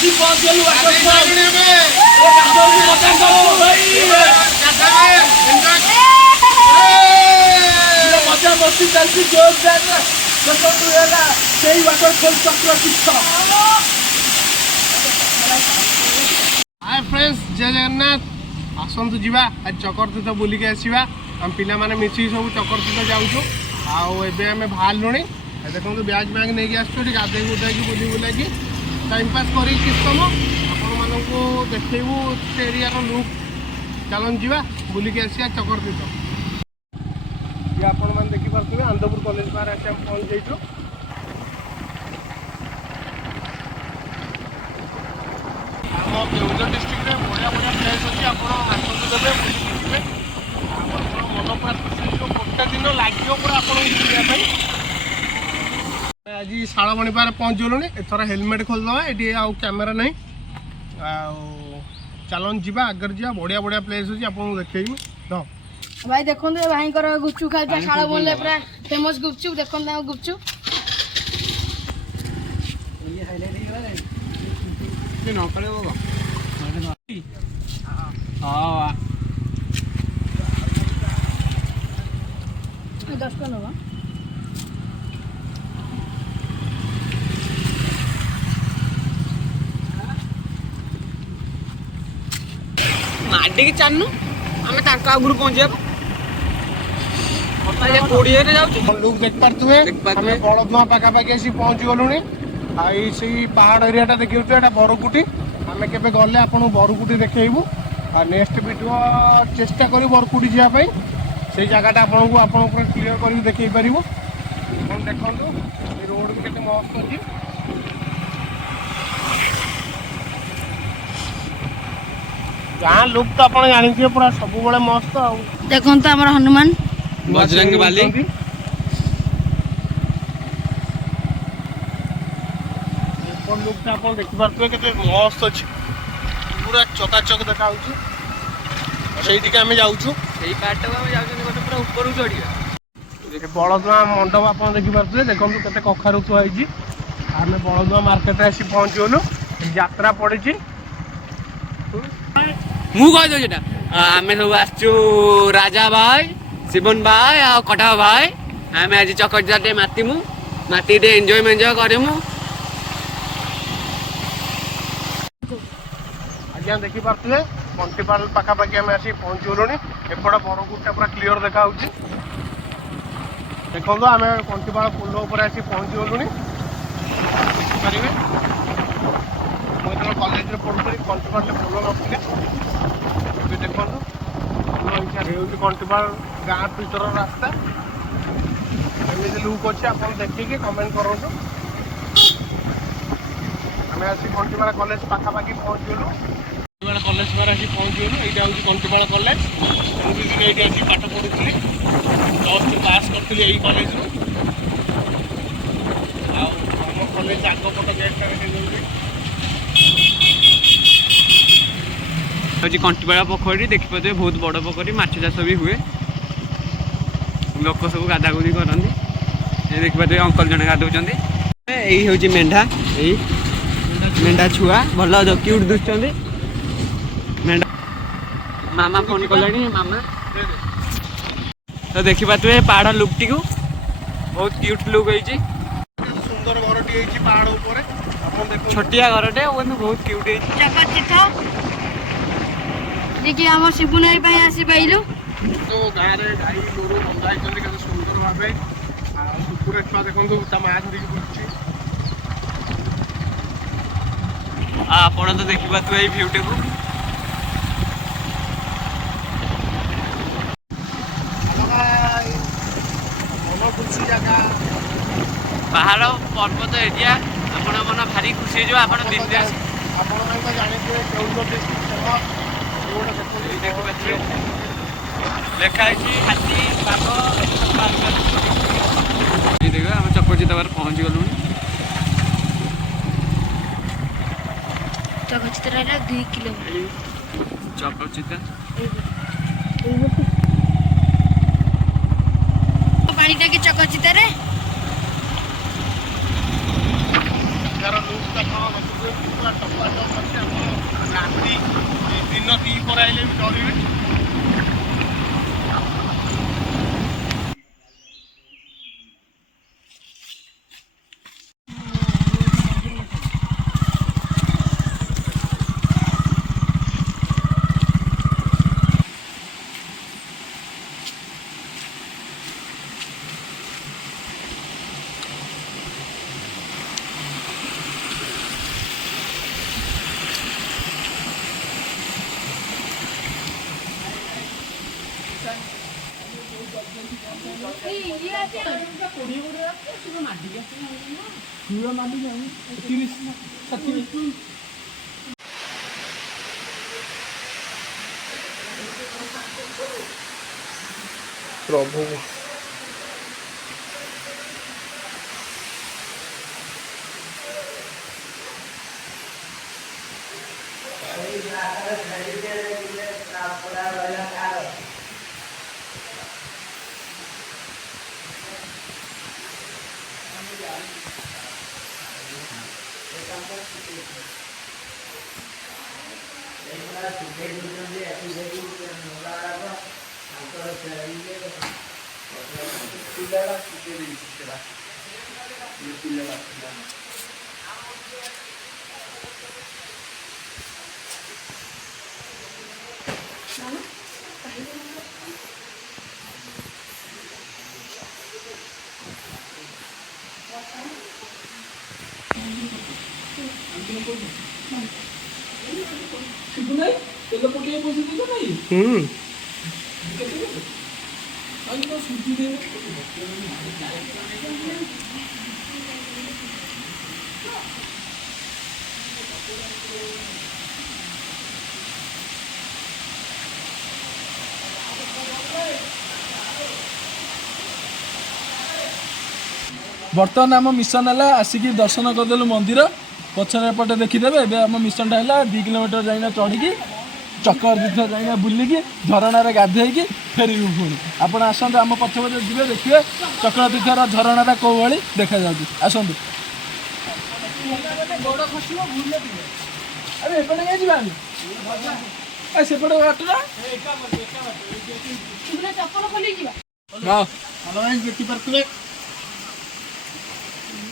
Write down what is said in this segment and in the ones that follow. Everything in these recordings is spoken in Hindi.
आसी पहुंचलु वाटरफॉल ए गाधो भी मजा करू भाई मजा मस्ती चलती जोरदार देखो एला सेही वाटरफॉल चक्र तीर्थ। हाय फ्रेंड्स जय जगन्नाथ आसतु जीवा आज चक्र तीर्थ बुलिक आसवा आम पिला माने मिसी सब चक्र तीर्थ जाऊँ आउ आम बाहर देखो ब्याग ब्याग नहीं आसुँ गाधे गुधाई बुली बुलाकी टाइम पास कर किस सम आपण मानू देखू से एरिया लुक चलन जा बुलिक आसिया चक्र तीर्थ ये आपण मैंने देखिपे आनंदपुर कॉलेज बाहर आसी आम पहुँच जाइए। आम केवुझर डिस्ट्रिक्ट में बढ़िया बढ़िया प्लेस अच्छी आसतु देवे बुले मन पूरा खुशी गोटे दिन लगे पूरा आपको आज शालमणि पार पहुँच गलुनि एथर हेलमेट खोलदे ये आउ कैमेरा नहीं चलन जा आगर जा बढ़िया बढ़िया प्लेस अच्छी आपको देखी तो भाई देखो भाई गुपचुप खाई शालमणि पूरा फेमस गुपचुप देखो गुपचुप दस का नवा माडिकी चालू आम आगुरी पहुंचा कोड़े लुक देख पारे बड़दुआ पाखापाखि आसी पहुँच गलुनि आई पहाड़ एरिया देखिए बरकुटी आम के गले आपको बरकुटी देखू आ नेक्स्ट वीडियो चेष्टा करी बरकुटी जावाई से जगह आपको आप क्लीयर कर देखी पार देखो रोड भी केते मस्त अच्छी जहाँ लुक तो आप जानी पूरा सब मस्त देखो तो आम हनुमान बजरंग बाली लुक आप देखिपे के मस्त अच्छी पूरा चकाचक देखा से आम जाऊँ बड़दुआ मंडप आप देखिपे देखो के कखारू थुआई आम बड़दुआ मार्केट आसी पहुँच गलु यात्रा पड़ी मुझे आम सब आसचु राजा भाई शिवन भाई आ कटा भाई आम आज चक्कर मातिमु माटी एंजॉय मेंजॉय करमु आज्ञा देखिपे कंटीपाल पाखापाखि आम आसी पहुँच गलुनि एपट बरकुटा पूरा क्लीयर देखा देखो आम कंटीपाल पुल उपर आसी पहुँच गलुनि देखिपारे मुझे कॉलेज पढ़ुरी कंटीपाल पुल नथिले देखो कंटीपाल गाँ भीतर रास्ता एमती लुक अच्छे आप देखिए कमेंट करूँ आम आसी कंटीपाल कॉलेज पाखापाखि पहुँच गलु कॉलेज बार आसी पहुँच गलु यहाँ हूँ कंटीपाल कॉलेज मुझे ये आसी पाठ पढ़ुली जस्ट पास करी यही कॉलेज आम कॉलेज आगपट गेट हूँ कंटीपाल पोखरी देखिपे बहुत बड़ पोखरी माछ चाष भी हुए लोक सब गाधागुधी करती देखिपे अंकल जड़े गाधौं यही हूँ मेढ़ा यही मेढ़ा छुआ भल क्यूट दुष्ट मेढ़ा मामा फोन कलानी मामा तो देखिपे पहाड़ लुकटी को बहुत क्यूट लुक होती सुंदर घरटी पहाड़ उपर छोटिया घरटे बहुत क्यूट है देखिए आम शिवनाई आसी पाइलु तो गाँव में गाई गोरु बंधा होती सुंदर भाव कुकुर छुआ देखो माँ धरिकी बुलूची आप तो देखिपे भ्यूटी को मन खुशी जगह पहाड़ पर्वत एरिया आपण मन भारी खुशी जो आप दिन आप जानते केवुझर डिस्ट्रिक्ट लेखाई हाथी बाघ देख आम चक्करचिता बार पहुँच गलु चक्करचिता 2 किलोमीटर चक्करचिता पानी टाके चक्करचिता रे यार लुक देखो ପୁରା ଟପାଟପ ଅଛି। ଆପଣ ରାତି ଦିନ 2 ପରେ ଆଇଲେ ବି ଡରିବେ। ପ୍ରଭୁ बर्तमान आम मिशन है आसिक दर्शन करदेलु मंदिर पछर एपटे देखीदे ए आम मिशन है 2 किलोमीटर जाइना चढ़ी चक्कर तीर्थ जाइना बुलिकी झरणार गाधेकी फेरू पुणी आपण आसतु आम पछ पछ जी देखिए चक्र तीर्थर झरणाटा कौ भाई देखा जाऊँगी आसतु अरे एपटे कहीं जावा सेपटे बाटना ଦେଖିପାରୁଥିବେ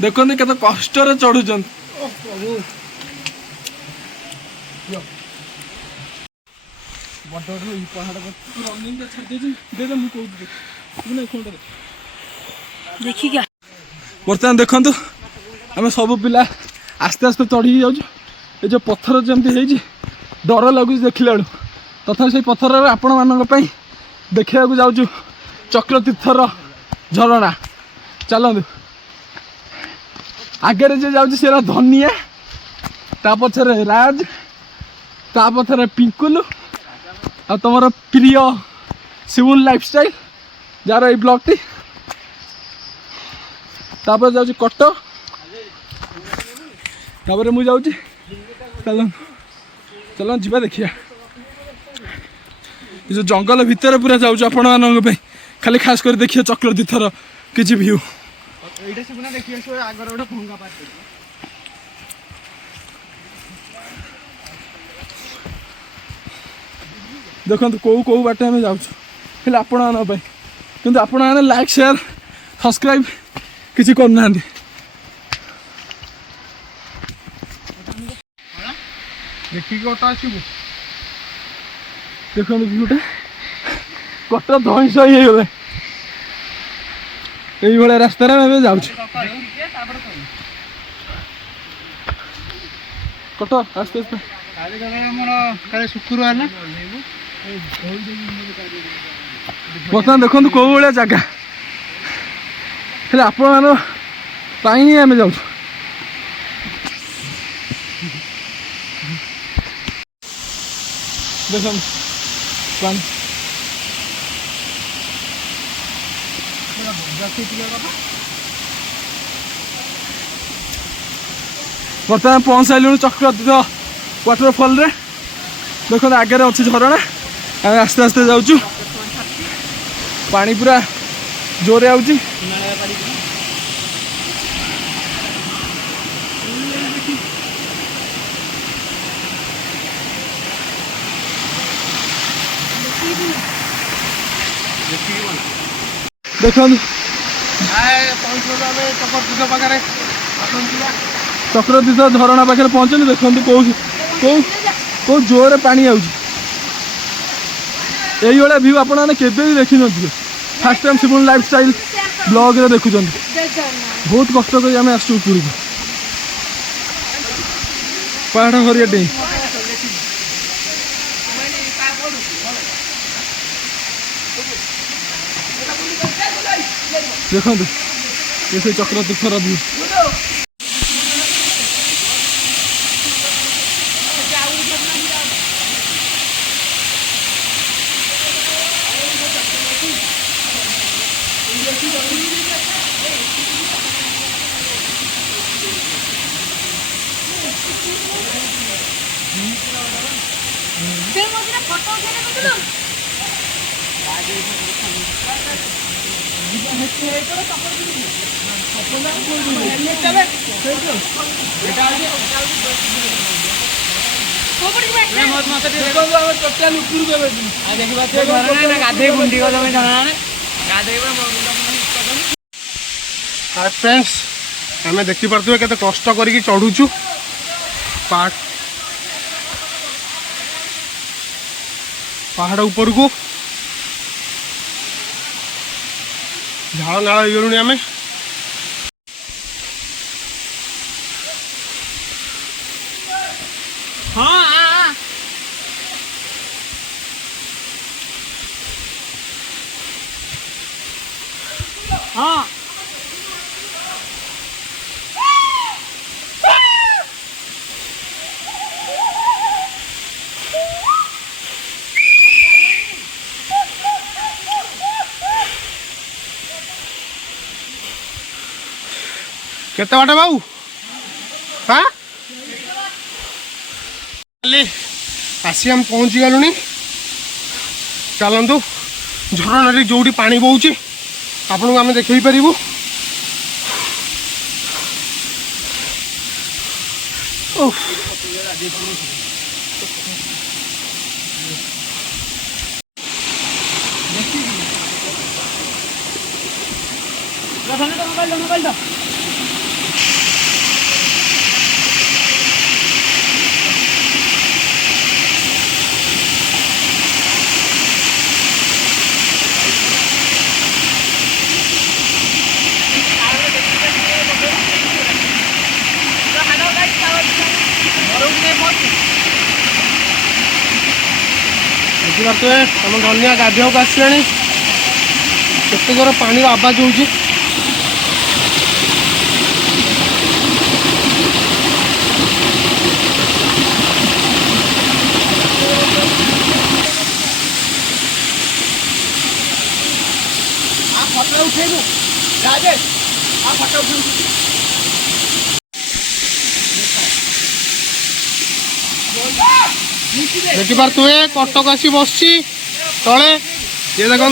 देखते केते कष्ट चढ़ुचन बर्तमान देखु आम सब पिला आस्ते आस्ते चढ़ी जाऊँ ये जो पत्थर जमी डर लगुच देखला बेलू तथा से पत्थर आपण मान देखा जाऊँ चक्र तीर्थर झरणा चलतु आगे जे जाऊँ से धनिया ता पछरे राज ता पछरे पिंकुलु आ तुम प्रिय सिवुल लाइफस्टाइल जार ये ब्लॉग टी तापर जाऊँ कटक तापर मुझे जाऊँ चल चल जा देखिया जो जंगल भितर पूरा जाऊँ आपण मान खाली खास कर देखिए चक्र तीर्थर किसी व्यू देखो कौ कौ बाटे आम जाऊँ आपण मान कि आपण मैंने लाइक शेयर सब्सक्राइब किसी करना देखिए देखो गोटे कट धईस हो ये रास्ता जाऊँ कट आस्ते आस्ते शुक्रवार ना बर्तमान देखो कौ भाया जगह आपण मान आम जाऊँ देखो बर्तमान पहुँच सारे चक्रतीर्थ वाटरफल रे देखो आगे अच्छी झरणा आस्ते आस्ते जाऊँ पानी पूरा जोर आउची ଦେଖନ୍ତୁ ପହଞ୍ଚିଲୁ ଆମେ ଚକ୍ରତୀର୍ଥ ପାଖରେ। ଆସନ୍ତୁ ଯିବା। ଚକ୍ରତୀର୍ଥ ଝରଣା ପାଖରେ ପହଞ୍ଚନ୍ତୁ। ଦେଖନ୍ତୁ କୋଉ କୋଉ କୋଉ ଜୋରରେ ପାଣି ଆଉଛି। এইଭଳିଆ ଭିଉ ଆପଣମାନେ କେବେ ବି ଦେଖିନଥିବେ। First time Shibun life style ବ୍ଲଗ୍ରେ ଦେଖୁଛନ୍ତି। ବହୁତ କଷ୍ଟ କରି ଆମେ ଆସିଛୁ ଉପରକୁ ପାହାଡ଼ ହରିଆ ଡେଇଁ। ଦେଖନ୍ତୁ ଏ ସେ ଚକ୍ରତୀର୍ଥର ଭିଉ। हाय फ्रेंड्स आम देखिपे के कष्ट करके चढ़ुचु पहाड़ ऊपर को झाड़ नाड़ हो गलु आम हाँ केते बाटे बाबू हाँ आसी आम पहुँची गलुनी चलतु झरना जोटी पानी बोची आपन को आम देखी पारू देखिए आम धनिया गाधिया को आसा केते जोर पानी आवाज हो देखिपार तुए कटक आसी बस तले ये देखो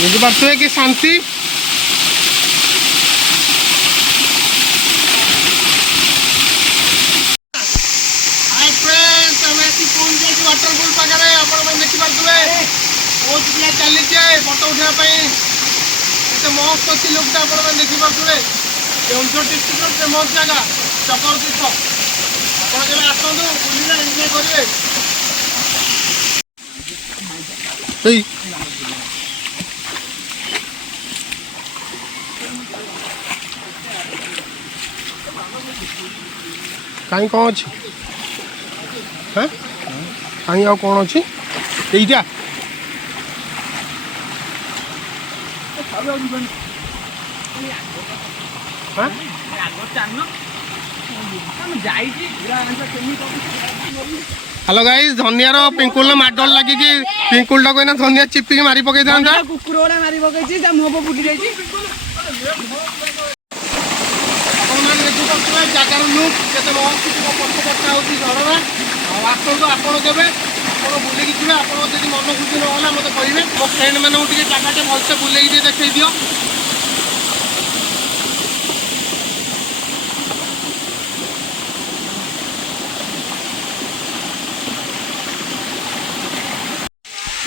देखिपार तुए कि शांति वाटरफॉल पाखे आप देखिपे बहुत पिला चली फटो उठाई मस्त अच्छी लोकटा आप देखिपे केन्दुझर डिस्ट्रिक्ट फेमस जगह चक्रतीर्थ आप जब आसतु बुले एंजय करेंगे कहीं कौन अच्छी हाँ कहीं आ कौन अच्छी यहीटा हेलो गाइस धनियार पिंकुल माडल लगी पिंकुल टाक धनिया चिपिक मारी पकई था कुकुर गुड़ा मारी पकई मुह फुटी जाइए देखिपे जगार लुक केते पछपटा होती झरना आसतु आपड़ के बुलिकी जी आप मन खुशी ना मत कहे मो फ्रेंड मानू जगह भलसे बुले देखई दियो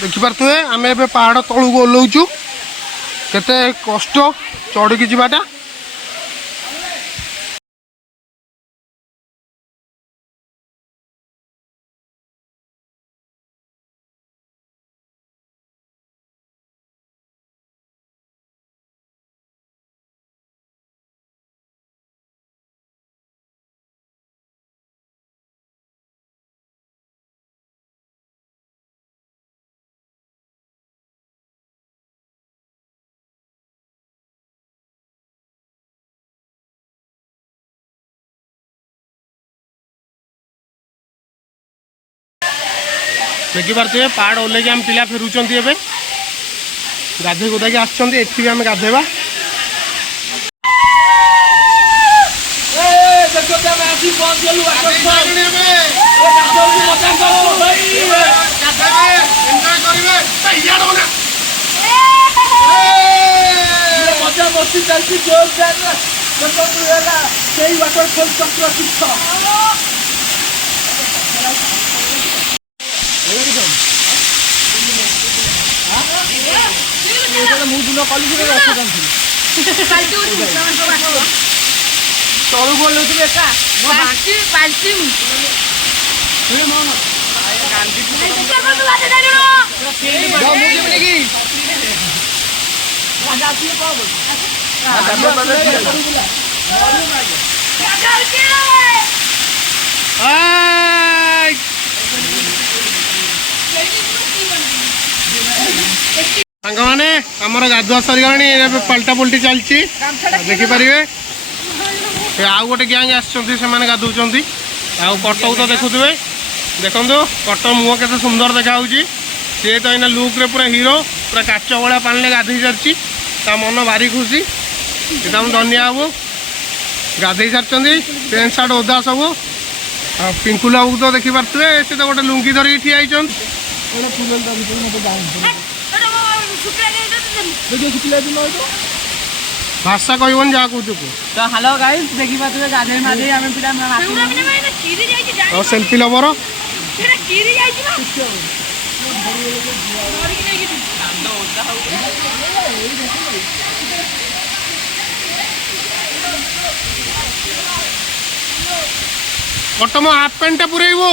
ଦେଖିପାରୁଥିବେ ଆମେ ଏବେ ପାହାଡ଼ ତଳକୁ ଓହ୍ଲଉଛୁ। କେତେ କଷ୍ଟ ଚଢ଼ିକି ଯିବାଟା। ଦେଖିପାରୁଥିବେ ପାହାଡ଼ ଓହ୍ଲେଇକି ଆମେ ପିଲା ଫେରୁଛନ୍ତି ଏବେ। ଗାଧୋଇ ଗୋଧାଇକି ଆସିଛନ୍ତି। ଏଠି ବି ଆମେ ଗାଧୋଇବା। ଦେଖନ୍ତୁ ଆମେ ଆସି ପହଞ୍ଚିଗଲୁ ୱାଟରଫଲ୍। ମଜା କରୁ ଭାଇ। ମଜା ମସ୍ତି ଚାଲିଛି ଜୋରଦାର। ଦେଖନ୍ତୁ ହେଲା ସେଇ ୱାଟରଫଲ୍ ଚକ୍ରତୀର୍ଥ। ମୁଁ ଦିନ କଲି ତଳକୁ ଓହ୍ଲଉଥିଲି ଏକା। ସାଙ୍ଗମାନେ ଆମର ଗାଧୁଆ ସରିଗଲାଣି। ଏବେ ପାଲଟା ପଲଟି ଚାଲିଛି ଦେଖିପାରିବେ। ଆଉ ଗୋଟେ ଗ୍ୟାଙ୍ଗ ଆସିଛନ୍ତି ସେମାନେ ଗାଧଉଛନ୍ତି। ଆଉ କଟକ ତ ଦେଖୁଥିବେ। ଦେଖନ୍ତୁ କଟକ ମୁହଁ କେତେ ସୁନ୍ଦର ଦେଖାଯାଉଛି। ସିଏ ତ ଏଇନା ଲୁକ୍ରେ ପୁରା ହିରୋ। ପୁରା କାଚ ଭଳିଆ ପାଣିରେ ଗାଧୋଇ ସାରିଛି। ତା ମନ ଭାରି ଖୁସି। ସେଟା ମୁଁ ଧନ୍ୟ ହବୁ। ଗାଧୋଇ ସାରିଛନ୍ତି ପ୍ୟାଣ୍ଟ ସାର୍ଟ ଓଦା ସବୁ। ଆଉ ପିଙ୍କୁଲା ବାବୁକୁ ତ ଦେଖିପାରୁଥିବେ। ସେ ତ ଗୋଟେ ଲୁଙ୍ଗି ଧରିକି ଠିଆ ହେଇଛନ୍ତି। ଭାଷା କହିବନି ଯାହା କହୁଛୁ ତୁ। ତ ହ୍ୟାଲୋ ଗାଇସ୍, ଦେଖିପାରୁଥିବେ ଗାଧୋଇ ମାଧୋଇ ଆମେ ପିଲା ଆଉ ସେଲ୍ଫି ଲବର। କଟ ମୋ ହାଫ୍ ପ୍ୟାଣ୍ଟଟା ପୁରେଇବୁ।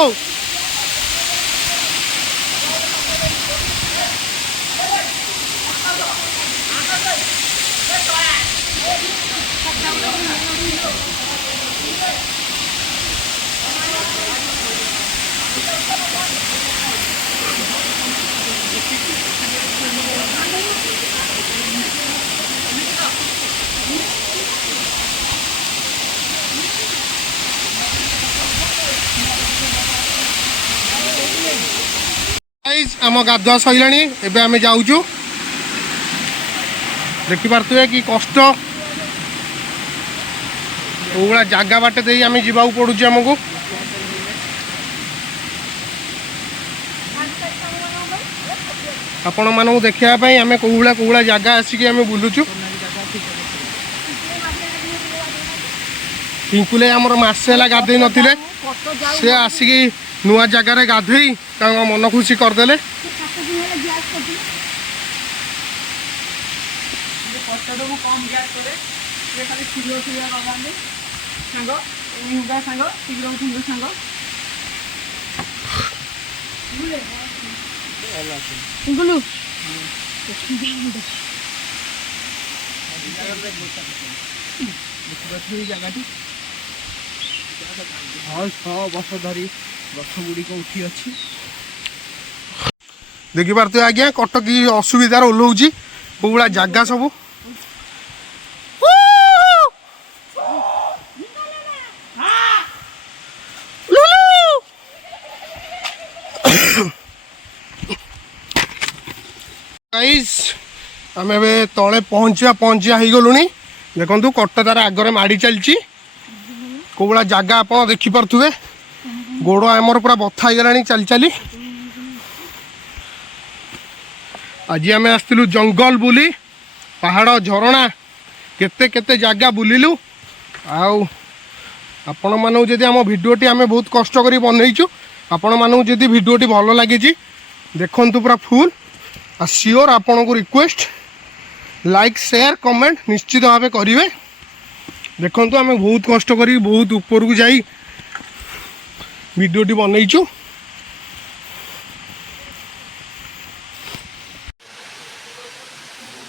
आम गाधुआ सैलानी एबे आमे जाऊचु। देखिपारे कि कष्ट ओगुला जगह बाटे दे आमे जीवा पड़ू आमको। आपण मानू देखापी आम कौला जगह आसिक आम बुलुचु। पिंकुले आमर मसे है गाधे नथिले से आसिकी नुआ जगार गाधई मन खुशी करदे। देखिपारे आज्ञा कटक असुविधार ओह्लौची कौला जगह सब। आम तले पहुँचा हो गलु। देखु कट तार आगे माड़ी चलती कौला जगह आप देखिपे। गोड़ आमर पूरा बथा हो गला चली चली। आज आम आसलु जंगल बुली पहाड़ झरणा केते केते जगह बुलिलु। आपण मानू जदि आम भिडियोटी आम बहुत कष्ट कर बनईचु। आपण मानू जदि भिडियोटी भल लगी देखु पूरा फुल आ सियोर आपन को रिक्वेस्ट लाइक शेयर कमेंट निश्चित भाव करेंगे। देखु आम बहुत कष्ट करी बहुत ऊपर को जाई वीडियोटी बनईचु।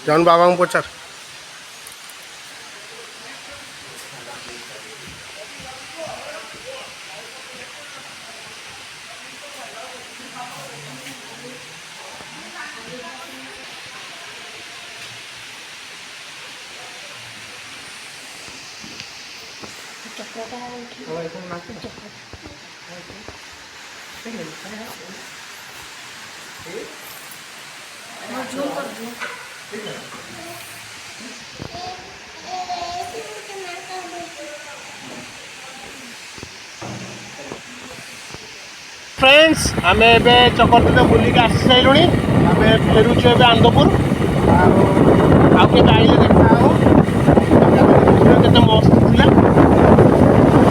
जान बाबा को पचार फ्रेंड्स आम ए चकरतीर्थ बुलिक आसी सारू आम फेरुचु ए आनंदपुर आगे आइले देखा के मस्त था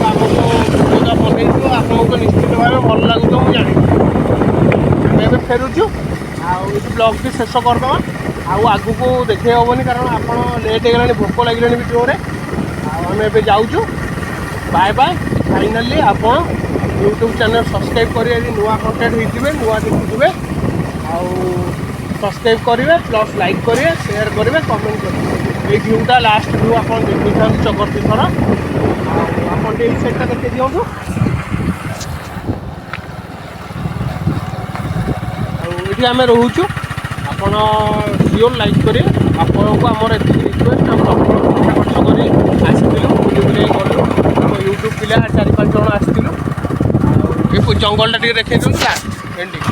आमको बनईचु आपको निश्चित भाव भल लगुच मुझे आम ए फेरुचु आई ब्लॉग भी शेष करदे आग को देखे हेनी कारण आप लेट हो भोक लगे भी जोरे आम ए जाऊँ बाय बाय फाइनाली आप यूट्यूब चैनल सब्सक्राइब करेंगे यदि नुआ कंटेंट होते नुआ देखुए सब्सक्राइब करेंगे प्लस लाइक करेंगे शेयर करेंगे कमेंट करेंगे। ये व्यूटा लास्ट व्यू आप देखी था चकरतीर्थर आप साइडटा देखते दिखाँ ये आम रोचु आपड़ सियोर लाइक करेंगे आपको आमर ये रिक्वेस्ट आम खर्च कर आसलु बुले बुले गलु आम यूट्यूब पिला 4-5 जन आसलु जंगल टा देखते एंडिंग।